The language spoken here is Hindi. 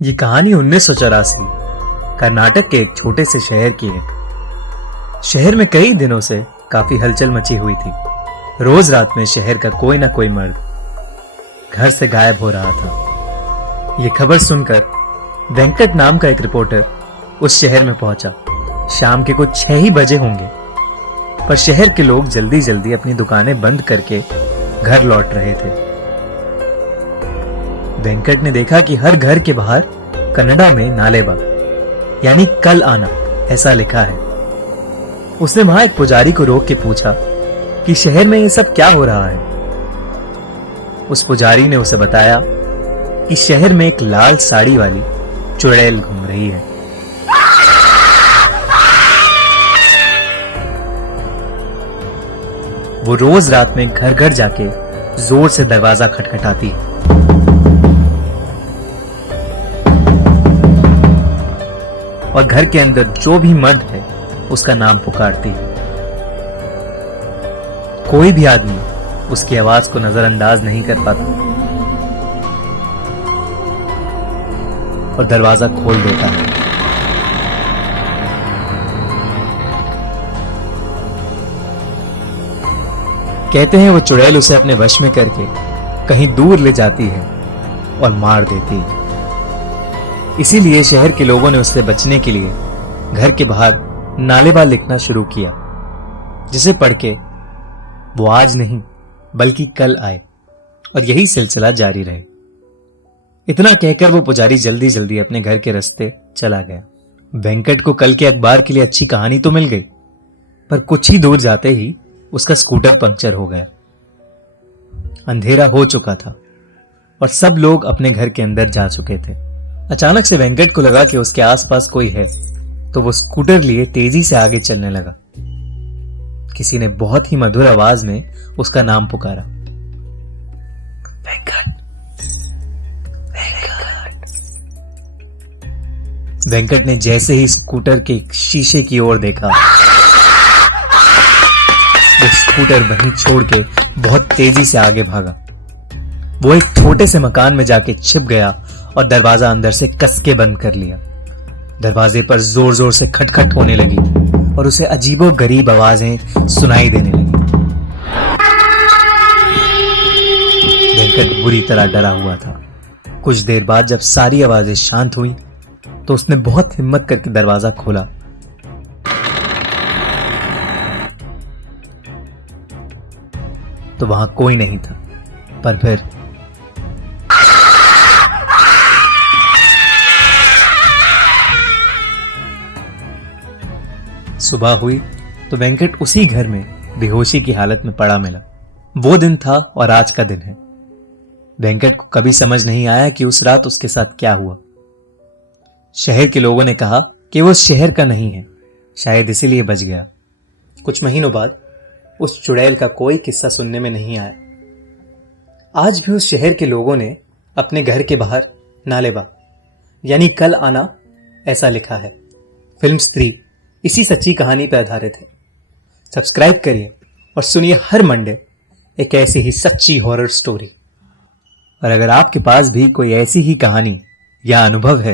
ये कहानी 1984 कर्नाटक के एक छोटे से शहर की है। शहर में कई दिनों से काफी हलचल मची हुई थी। रोज रात में शहर का कोई ना कोई मर्द घर से गायब हो रहा था। ये खबर सुनकर वेंकट नाम का एक रिपोर्टर उस शहर में पहुंचा। शाम के कुछ 6 ही बजे होंगे, पर शहर के लोग जल्दी जल्दी अपनी दुकानें बंद करके घर लौट रहे थे। वेंकट ने देखा कि हर घर के बाहर कन्नड़ा में नालेबा यानी कल आना ऐसा लिखा है। उसने वहां एक पुजारी को रोक के पूछा कि शहर में ये सब क्या हो रहा है। उस पुजारी ने उसे बताया कि शहर में एक लाल साड़ी वाली चुड़ैल घूम रही है। वो रोज रात में घर घर जाके जोर से दरवाजा खटखटाती है और घर के अंदर जो भी मर्द है उसका नाम पुकारती है। कोई भी आदमी उसकी आवाज को नजरअंदाज नहीं कर पाता और दरवाजा खोल देता है। कहते हैं वो चुड़ैल उसे अपने वश में करके कहीं दूर ले जाती है और मार देती है। इसीलिए शहर के लोगों ने उससे बचने के लिए घर के बाहर नालेबा लिखना शुरू किया, जिसे पढ़ के वो आज नहीं बल्कि कल आए और यही सिलसिला जारी रहे। इतना कहकर वो पुजारी जल्दी जल्दी अपने घर के रास्ते चला गया। वेंकट को कल के अखबार के लिए अच्छी कहानी तो मिल गई, पर कुछ ही दूर जाते ही उसका स्कूटर पंक्चर हो गया। अंधेरा हो चुका था और सब लोग अपने घर के अंदर जा चुके थे। अचानक से वेंकट को लगा कि उसके आसपास कोई है, तो वो स्कूटर लिए तेजी से आगे चलने लगा। किसी ने बहुत ही मधुर आवाज में उसका नाम पुकारा, वेंकट, वेंकट। वेंकट ने जैसे ही स्कूटर के शीशे की ओर देखा, वो स्कूटर वहीं छोड़ के बहुत तेजी से आगे भागा। वो एक छोटे से मकान में जाके छिप गया और दरवाजा अंदर से कस के बंद कर लिया। दरवाजे पर जोर जोर से खटखट होने लगी और उसे अजीबो गरीब आवाजें सुनाई देने लगी। वेंकट बुरी तरह डरा हुआ था। कुछ देर बाद जब सारी आवाजें शांत हुई तो उसने बहुत हिम्मत करके दरवाजा खोला। तो वहां कोई नहीं था, पर फिर सुबह हुई तो वेंकट उसी घर में बेहोशी की हालत में पड़ा मिला। वो दिन था और आज का दिन है। वेंकट को कभी समझ नहीं आया कि उस रात उसके साथ क्या हुआ। शहर के लोगों ने कहा कि वो शहर का नहीं है, शायद इसीलिए बच गया। कुछ महीनों बाद उस चुड़ैल का कोई किस्सा सुनने में नहीं आया। आज भी उस शहर के लोगों ने अपने घर के बाहर नालेबा यानी कल आना ऐसा लिखा है। फिल्म स्त्री इसी सच्ची कहानी पर आधारित है। सब्सक्राइब करिए और सुनिए हर मंडे एक ऐसी ही सच्ची हॉरर स्टोरी। और अगर आपके पास भी कोई ऐसी ही कहानी या अनुभव है